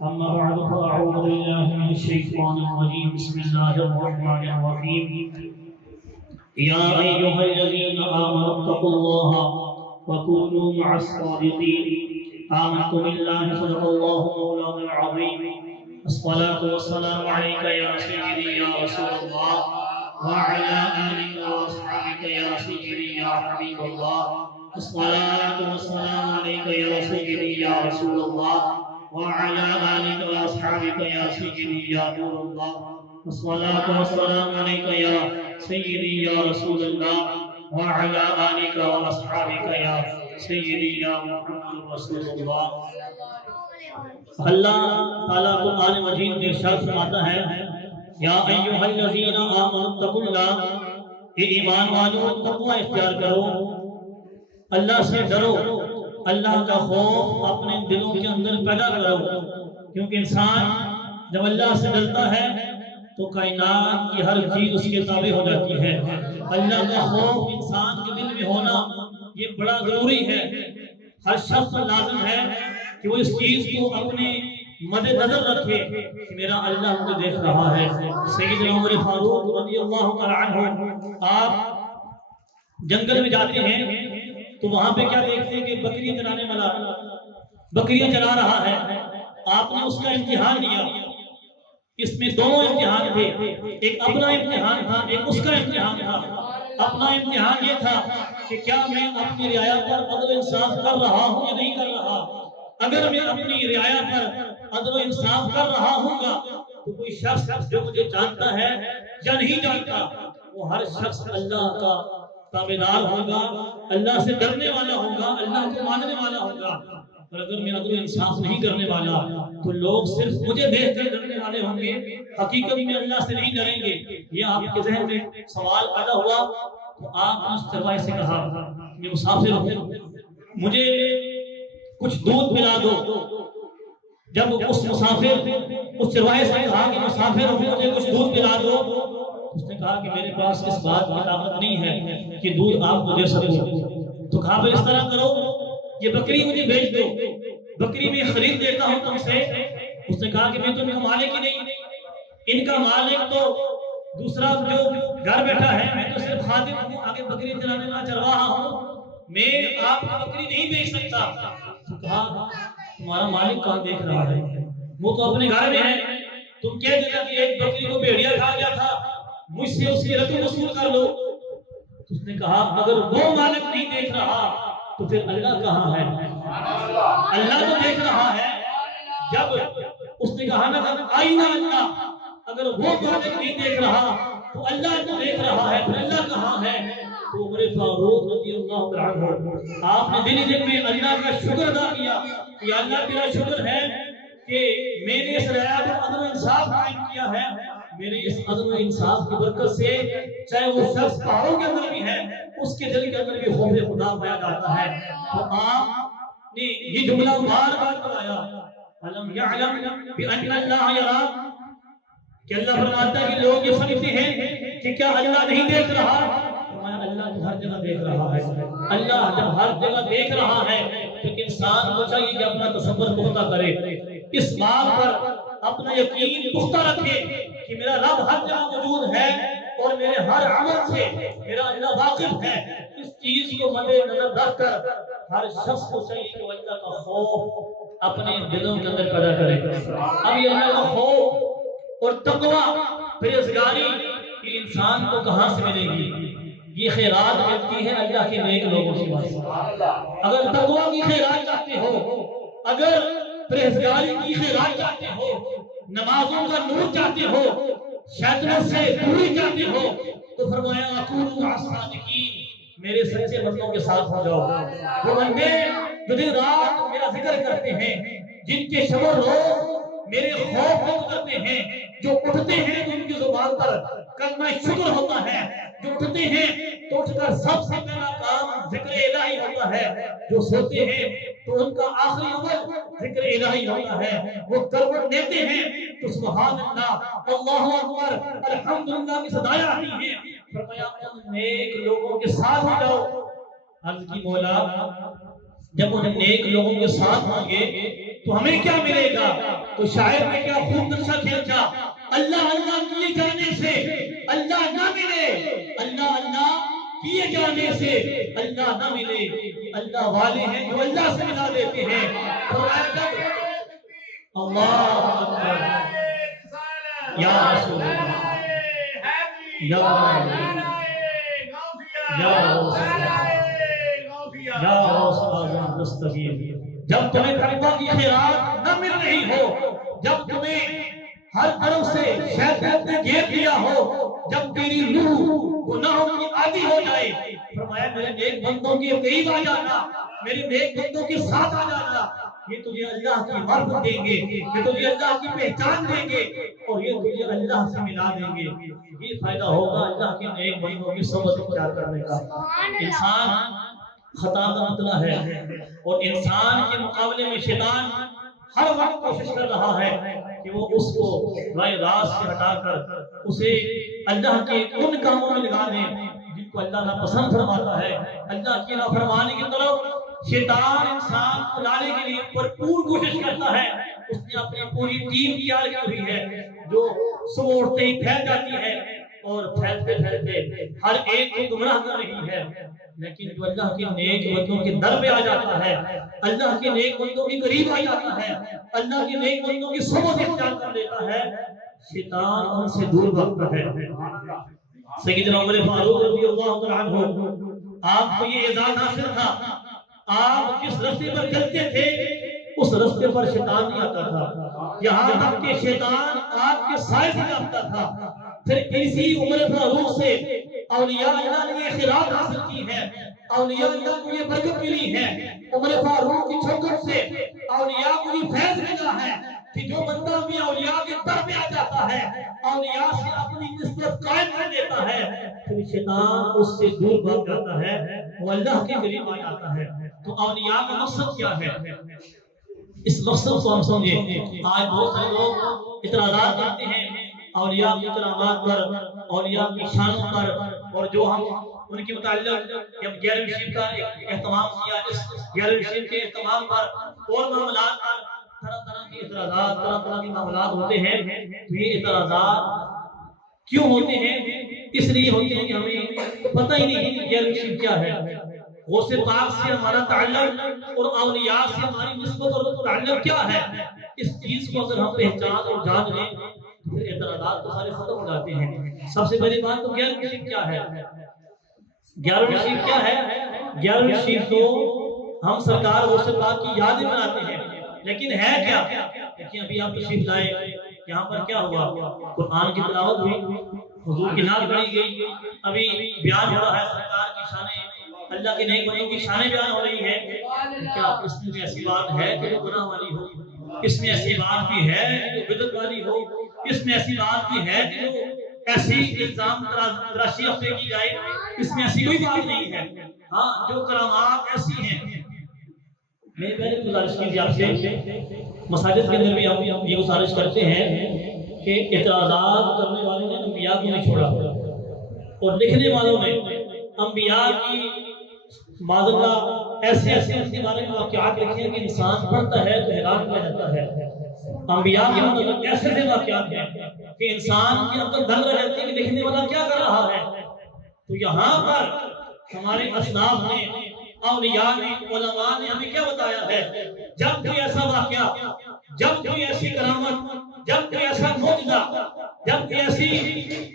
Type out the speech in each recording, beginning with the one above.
أما بعد فأعوذ بالله من الشيطان الرجيم بسم الله الرحمن الرحيم يا أيها الذين آمنوا اتقوا الله وكونوا مع الصادقين آمنت بالله صدق الله مولانا العظيم الصلاة والسلام عليك يا سيدي يا رسول الله وعلى آلك وأصحابك يا سيدي يا حبيب الله الصلاة والسلام عليك يا سيدي يا رسول الله وعلى آلك وأصحابك يا سيدي يا نور الله الصلاة والسلام عليك يا سيدي يا رسول الله وعلى آلك وأصحابك يا سيدي يا محمد رسول الله. اللہ تعالیٰ قرآن مجید میں ارشاد فرماتا ہے یا ایھا الذین آمنوا اتقوا اللہ، کہ ایمان والو تقوی اختیار کرو، اللہ سے ڈرو، اللہ کا خوف اپنے دلوں کے اندر پیدا کرو، کیونکہ انسان جب اللہ سے ڈرتا ہے تو کائنات کی ہر چیز اس کے تابع ہو جاتی ہے. اللہ کا خوف انسان کے دل میں ہونا یہ بڑا ضروری ہے. ہر شخص لازم ہے کہ وہ اس چیز کو اپنے مد نظر رکھے کہ میرا اللہ مجھے دیکھ رہا ہے. سیدنا عمر فاروق رضی اللہ تعالی عنہ آپ جنگل میں جاتے ہیں تو وہاں پہ کیا دیکھتے ہیں کہ بکری چلانے والا بکریاں چلا رہا ہے. آپ نے اس کا امتحان لیا. اس میں دونوں امتحان تھے، ایک اپنا امتحان تھا، ایک اس کا امتحان تھا. اپنا امتحان یہ تھا کہ کیا میں اپنی رعایا پر عدل و انصاف کر رہا ہوں یا نہیں کر رہا. اگر میں اپنی رعایا پر عدل و انصاف کر رہا ہوں گا تو کوئی شخص جو مجھے جانتا ہے یا نہیں جانتا وہ ہر شخص اللہ کا تابعدار ہوگا، اللہ سے ڈرنے والا ہوگا، اللہ کو ماننے والا ہوگا. اور اگر میں عدل و انصاف نہیں کرنے والا تو لوگ صرف مجھے دیکھ کر ڈرنے والے ہوں گے، حقیقت میں اللہ سے نہیں ڈریں گے. یہ آپ کے ذہن میں سوال پیدا ہوا تو آپ نے اس چرواہے سے کہا میں مسافر ہوں، مجھے کچھ دودھ پلا دو. جب اس مسافر اس چرواہے سے کہا کہ مسافر ہوں مجھے کچھ دودھ پلا دو، اس نے کہا کہ میرے پاس اس بات کی طاقت نہیں ہے کہ دودھ آپ کو دے سکوں. تو کہا بھائی اس طرح کرو، یہ بکری مجھے بھیج دو، بکری میں خرید دیتا ہوں تم سے. اس نے کہا کہ میں تو ان کا مالک ہی نہیں، ان کا مالک تو دوسرا جو گھر بیٹھا ہے، میں تو صرف خادم ہوں، آگے بکری چلانے والا چرواہا ہوں، میں آپ کو بکری نہیں بھیج سکتا. تو کہا تمہارا مالک کہاں دیکھ رہا ہے، وہ تو اپنے گھر میں ہے. تم کہہ دینا کہ ایک بکری کو بھیڑیا کھا گیا تھا، مجھ سے اس کی رقم وصول کر لو. اس نے کہا اگر وہ مالک نہیں دیکھ رہا تو پھر اللہ کہاں ہے؟ اللہ تو دیکھ رہا ہے. جب اس نے کہا نا آئینہ اللہ، اگر وہ مالک نہیں دیکھ رہا تو اللہ تو دیکھ رہا ہے، پھر اللہ کہاں ہے؟ تو عمر فاروق رضی اللہ عنہ آپ نے دن دن میں اللہ کا شکر ادا کیا کہ اللہ تیرا شکر ہے کہ میں نے اس رعایا پر عدل و انصاف قائم کیا ہے. میرے اس عدل و انصاف کی برکت سے چاہے وہ شخص پہاڑوں کے اندر بھی ہے اس کے دل کے اندر بھی خوف خدا پایا جاتا ہے. تو آپ نے یہ جملہ بار بار بتایا الم یعلم بان اللہ یرا، کہ اللہ فرماتا ہے کہ لوگ یہ سمجھتے ہیں کہ کیا اللہ نہیں دیکھ رہا. اللہ تو ہر جگہ دیکھ رہا ہے. اللہ جب ہر جگہ دیکھ رہا ہے تو انسان کو چاہیے کہ اپنا تصور پختہ کرے، اس بات پر اپنا یقین پختہ رکھے کہ میرا رب ہر جگہ موجود ہے اور میرے ہر عمل سے میرا اللہ واقف ہے. اس چیز کو مد نظر رکھ کر ہر شخص کو چاہیے کہ اللہ کا خوف اپنے دلوں کے اندر پیدا کرے. اب یہ اللہ کا خوف اور تقوی پرہیزگاری یہ انسان کو کہاں سے ملے گی؟ یہ خیرات ملتی ہے اللہ کے نیک لوگوں سے. اگر تقوی کی خیرات چاہتے ہو، اگر پرہیزگاری کی خیرات چاہتے ہو، نمازوں کا نور چاہتے ہو، شیطنت سے دوری چاہتے ہو، تو فرمایا اکونوا مع الصادقین، میرے سچے بندوں کے ساتھ ہو جاؤ. وہ بندے جو دن رات میرا ذکر کرتے ہیں، جن کے شب و روز میرے خوف کو کرتے ہیں، جو اٹھتے ہیں تو ان کی زبان پر کلمہ شکر ہوتا ہے، جو اٹھتے ہیں تو اٹھ کر سب سے پہلا کام ذکر الہی ہوتا ہے، جو سوتے ہیں تو ان کا آخری عمل ذکر الہی ہوتا ہے. وہ کروٹ لیتے ہیں تو سبحان اللہ، اللہ اکبر، الحمدللہ کی صدائیں آتی ہیں. فرمایا ان نیک لوگوں کے ساتھ ہو جاؤ. عرض کی مولا جب ان نیک لوگوں کے ساتھ ہوں گے تو ہمیں کیا ملے گا؟ تو شاعر نے کیا خوب نقشہ کھینچا، اللہ اللہ کیے جانے سے اللہ نہ ملے، اللہ اللہ کیے جانے سے اللہ نہ ملے، اللہ والے ہیں جو اللہ سے ملا دیتے ہیں۔ اللہ اکبر، یا رسول اللہ، یا جب تمہیں تقویٰ کی خیرات نہ مل رہی ہو، جب تمہیں ہر طرف سے شیطان نے گھیر دیا ہو، جب تیری روح گناہوں کی عادی ہو جائے، فرمایا میرے نیک بندوں کے قریب آ جانا، میرے نیک بندوں کے ساتھ آ جانا، یہ تجھے اللہ کی معرفت دیں گے، یہ تجھے اللہ کی پہچان دیں گے، اور یہ تجھے اللہ سے ملا دیں گے۔ یہ فائدہ ہوگا اللہ کے نیک بندوں کی صحبت اختیار کرنے کا۔ انسان خطا کا مطلع ہے، اور انسان کے مقابلے میں شیطان ہر وقت کوشش کر رہا ہے کہ وہ اس کو رائے راست سے ہٹا کر اسے اللہ کے ان کاموں میں لگا دے جن کو اللہ ناپسند فرماتا ہے۔ اللہ کی نافرمانی کی طرف شیطان انسان کو لانے کے لیے بھرپور کوشش کرتا ہے۔ اس نے اپنی پوری ٹیم تیار کی ہوئی ہے جو صبح اٹھتے ہی پھیل جاتی ہے اور پھیلتے پھیلتے ہر ایک کو گمراہ کر رہی ہے، لیکن جو اللہ کے نیک بندوں کے در پہ آ جاتا ہے، اللہ کے نیک بندوں کے قریب آ جاتا ہے، اللہ کے نیک بندوں کی صحبت اختیار کر لیتا ہے، شیطان ان سے دور بھاگتا ہے۔ سیدنا عمر فاروق رضی اللہ عنہ، آپ کو یہ اعزاز حاصل تھا، آپ جس راستے پر چلتے تھے اس راستے پر شیطان نہیں آتا تھا، یہاں تک کہ شیطان آپ کے سائے سے جاتا تھا۔ پھر اسی عمر فاروق سے اولیاء اللہ نے یہ خیرات حاصل کی ہے، اولیاء اللہ کو یہ برکت ملی ہے، عمر فاروق کی چوکھٹ سے اولیاء کو یہ فیض ملا ہے کہ جو بندہ بھی اولیاء کے در پہ آ جاتا ہے، اولیاء سے اپنی نسبت قائم کر لیتا ہے، پھر شیطان اس سے دور بھاگ جاتا ہے، وہ اللہ کے قریب آ جاتا ہے۔ تو اولیاء کا مقصد کیا ہے؟ اس مقصد کو ہم سمجھیں۔ آج بہت سے لوگ اعتراضات کرتے ہیں اولیاء کی کرامات پر، اولیاء کی شانوں پر، اور جو ہم ان کے متعلق جب گیارہویں شریف کا اہتمام کیا، اس گیارہویں شریف کے اہتمام پر اور معاملات پر طرح طرح کے اعتراضات، طرح طرح کے معاملات ہوتے ہیں۔ تو یہ اعتراضات کیوں ہوتے ہیں؟ اس لیے ہوتے ہیں کہ ہمیں پتہ ہی نہیں کہ گیارہویں شریف کیا ہے، غوث پاک سے ہمارا تعلق اور اولیاء سے ہماری نسبت اور تعلق کیا ہے۔ اس چیز کو اگر ہم پہچان اور جان لیں پھر اعتراضات تو سارے ختم ہو جاتے ہیں۔ سب سے پہلی بات تو گیارہویں شریف کیا ہے؟ گیارہویں شریف کیا ہے؟ گیارہویں شریف تو ہم سرکار غوث پاک کی یاد مناتے ہیں، لیکن ہے کیا؟ لیکن ابھی آپ تشریف لائے، یہاں پر کیا ہوا؟ قرآن کی تلاوت ہوئی، حضور کی نعت پڑھی گئی، ابھی بیان ہو رہا ہے سرکار کی شانیں، اللہ کے نیک بندوں کی شانیں بیان ہو رہی ہے۔ کیا اس میں ایسی بات ہے کہ وہ گناہ والی ہو؟ اس میں ایسی بات بھی ہے کہ وہ بدعت والی ہو؟ اس میں ایسی بات بھی ہے کہ وہ ایسی الزام تراشی اپنے کی جائے؟ اس میں ایسی کوئی بات نہیں ہے۔ ہاں، جو کرامات ایسی ہیں، میں پہلے گزارش کی آپ سے، مساجد کے اندر بھی ہم یہ گزارش کرتے ہیں کہ اعتراضات کرنے والوں نے انبیاء کو نہیں چھوڑا، اور لکھنے والوں نے انبیاء کی معاذ اللہ ایسے ایسے بارے میں واقعات لکھے ہیں کہ انسان پڑھتا ہے تو حیران رہ جاتا ہے۔ انبیاء کے مطلب ایسے ایسے واقعات ہیں کہ انسان کی عقل دنگ رہ جاتی ہے کہ لکھنے والا کیا کر رہا ہے۔ تو یہاں پر ہمارے اسلاف نے، اولیاء نے، علماء نے ہمیں کیا بتایا ہے؟ جب کوئی ایسا واقعہ، جب کوئی ایسی کرامت، جب کوئی ایسا معجزہ، جب کوئی ایسی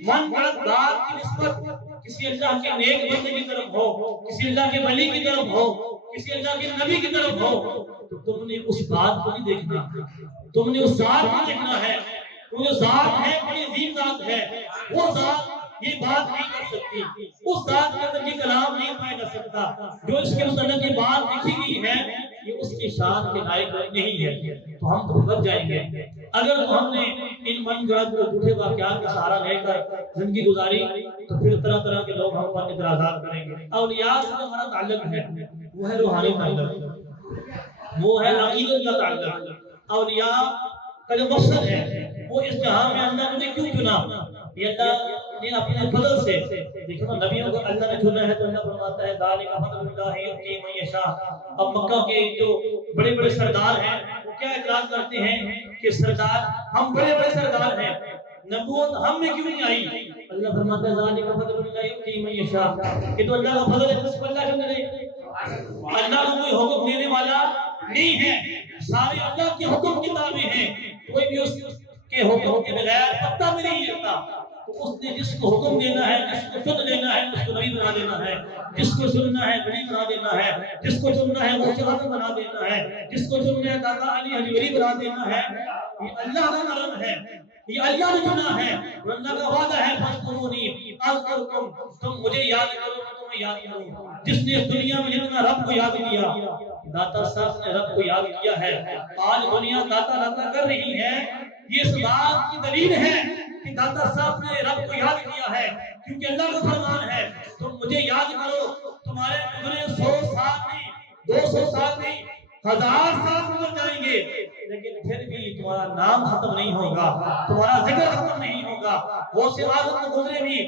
من گھڑت بات کی نسبت کسی اللہ کے نیک بندے کی طرف ہو، کسی اللہ کے ولی کی طرف ہو، کسی اللہ کے نبی کی طرف ہو، تو تم نے اس بات کو نہیں دیکھنا، تم نے اس ذات کو دیکھنا ہے۔ وہ جو ذات ہے بڑی عظیم ذات ہے، وہ ذات یہ بات نہیں کر سکتی، اس ذات کے اندر یہ کلام نہیں پایا جا سکتا، جو اس کے متعلق یہ بات لکھی گئی ہے یہ اس کی شان کے لائق نہیں ہے، تو ہم تو بچ جائیں گے۔ اگر تو ہم نے ان من گھڑت اور جھوٹے واقعات کا سہارا لے کر زندگی گزاری تو پھر طرح طرح کے لوگ ہم پر اعتراضات کریں گے۔ اولیاء سے ہمارا تعلق ہے، وہ ہے روحانی تعلق، وہ ہے عقیدت کا تعلق۔ اولیاء کا جو مقصد ہے وہ اس جہاں میں اللہ نے کیوں چنا؟ یہ اللہ نے اپنے فضل سے، دیکھو نبیوں کو اللہ نے چنا ہے تو اللہ فرماتا ہے ذالک فضل اللہ یؤتی من یشاء۔ اب مکہ کے جو بڑے بڑے سردار ہیں وہ کیا اعتراض کرتے ہیں کہ سردار ہم بڑے بڑے سردار ہیں، نبوت ہم میں کیوں نہیں آئی؟ اللہ فرماتا ہے ذالک فضل اللہ یؤتی من یشاء، کہ تو اللہ کا فضل ہے جس کو اللہ چن لے۔ اللہ کو کوئی حکم دینے والا نہیں ہے، سارے اللہ کے حکم کی تابع ہیں، کوئی بھی اس کے حکم کے بغیر پتہ بھی نہیں ہلتا۔ تو اس نے جس کو حکم دینا ہے، جس کو چن لینا ہے، اس کو نبی بنا دینا ہے، جس کو چننا ہے ولی بنا دینا ہے، جس کو چننا ہے وہ شہادت بنا دینا ہے، جس کو چننا ہے دادا علی حجی ولی بنا دینا ہے۔ یہ اللہ کا کرم ہے، یہ اللہ نے چنا ہے، اور اللہ کا وعدہ ہے فاذکرونی اذکرکم، تم مجھے یاد کرو میں تمہیں یاد کروں۔ جس نے اس دنیا میں جتنا رب کو یاد کیا، داتا صاحب نے رب کو یاد کیا ہے، آج دنیا داتا داتا کر رہی ہے، یہ اس بات کی دلیل ہے کہ داتا صاحب نے رب کو یاد کیا ہے، کیونکہ اللہ کا فرمان ہے تم مجھے یاد کرو، تمہارے گزرے 100 سال نہیں، 200 سال نہیں، 1000 سال گزر جائیں گے، لیکن پھر بھی تمہارا نام ختم نہیں ہوگا، تمہارا ذکر ختم نہیں ہوگا۔ غوث اعظم کو گزرے بھی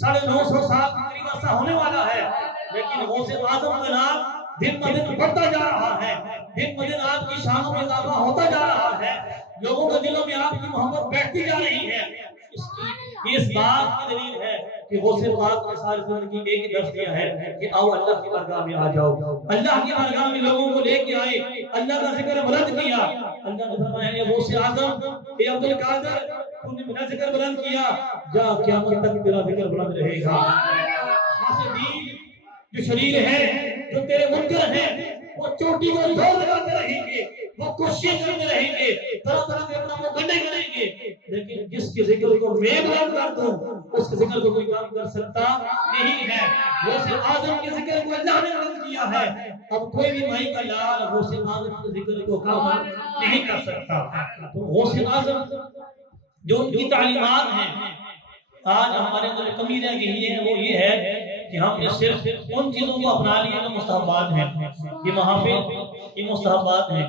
950 سال کے قریب عرصہ ہونے والا ہے، لیکن غوث اعظم کا نام دن بہ دن بڑھتا جا رہا ہے، دن بہ دن آپ کی شانوں میں اضافہ ہوتا جا رہا ہے، لوگوں کے دلوں میں آپ کی محبت بیٹھتی جا رہی ہے۔ اس بات کی دلیل ہے کہ غوث پاک نے ساری زندگی ایک ہی درس دیا ہے کہ آؤ اللہ کی بارگاہ میں آ جاؤ، اللہ کی بارگاہ میں لوگوں کو لے کے آئے، اللہ کا ذکر بلند کیا۔ اللہ نے فرمایا اے غوث اعظم، اے عبد القادر، تم نے میرا ذکر بلند کیا، جا قیامت تک تیرا ذکر بلند رہے گا۔ حاسدین جو شریر ہے، جو تیرے منکر ہیں، وہ چوٹی کو زور لگاتے رہیں گے، وہ کوششیں کرتے رہیں گے، طرح طرح کے اپنا وہ گنڈے کریں گے، لیکن جس کے ذکر کو میں بلند کر دوں اس کے ذکر کو کوئی کام کر سکتا نہیں ہے۔ غوث اعظم کے ذکر کو اللہ نے بلند کیا ہے، اب کوئی بھی مائی کا لال غوث اعظم کے ذکر کو کام نہیں کر سکتا۔ تو غوث اعظم جو ان کی تعلیمات ہیں، آج ہمارے اندر کمی رہ گئی ہے، وہ یہ ہے کہ ہم نے صرف ان چیزوں کو اپنا لیا جو مستحبات ہیں۔ یہ محافل یہ مستحبات ہیں،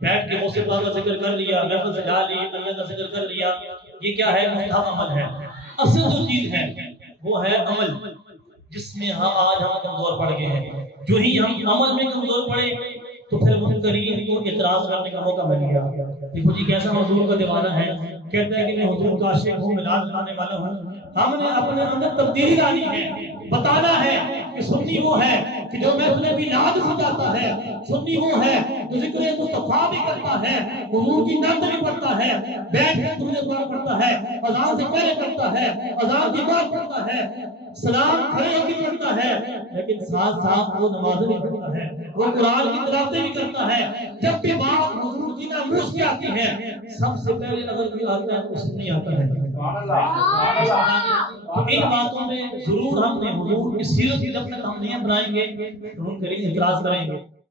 بیٹھ کے غوث پاک کا ذکر کر لیا، محفل سجا لی، اللہ کا ذکر کر لیا، یہ کیا ہے؟ مستحب عمل ہے۔ اصل جو چیز ہے وہ ہے عمل، جس میں آج ہم کمزور پڑ گئے ہیں۔ جو ہی ہم عمل میں کمزور پڑے تو پھر منکرین کو اعتراض کرنے کا موقع مل گیا۔ دیکھو جی کیسا حضور کا دیوانہ ہے، کہتا ہے کہ میں حضور کا عاشق ہوں، میلاد منانے والا ہوں۔ ہم نے اپنے اندر تبدیلی لانی ہے، بتانا ہے کہ سنی وہ ہے کہ جو محفل میلاد سجاتا ہے، سنی وہ ہے جو ذکر مصطفیٰ بھی کرتا ہے، حضور کی نعت بھی پڑھتا ہے، بیٹھ کے درود پاک پڑھتا ہے، اذان سے پہلے پڑھتا ہے، اذان کے بعد پڑھتا ہے، سلام کھڑے ہو کے پڑھتا ہے، لیکن ساتھ ساتھ وہ نمازیں بھی پڑھتا ہے، وہ قرآن کی تلاوتیں بھی کرتا ہے۔ جب بھی بات حضور کی ناموس کی آتی ہے، سب سے پہلے اگر کوئی آتا ہے تو سنی آتا ہے۔ تو ان باتوں میں ضرور ہم نے حضور کی سیرت کی جب تک ہم نہیں اپنائیں گے تو ہم اعتراض کریں گے۔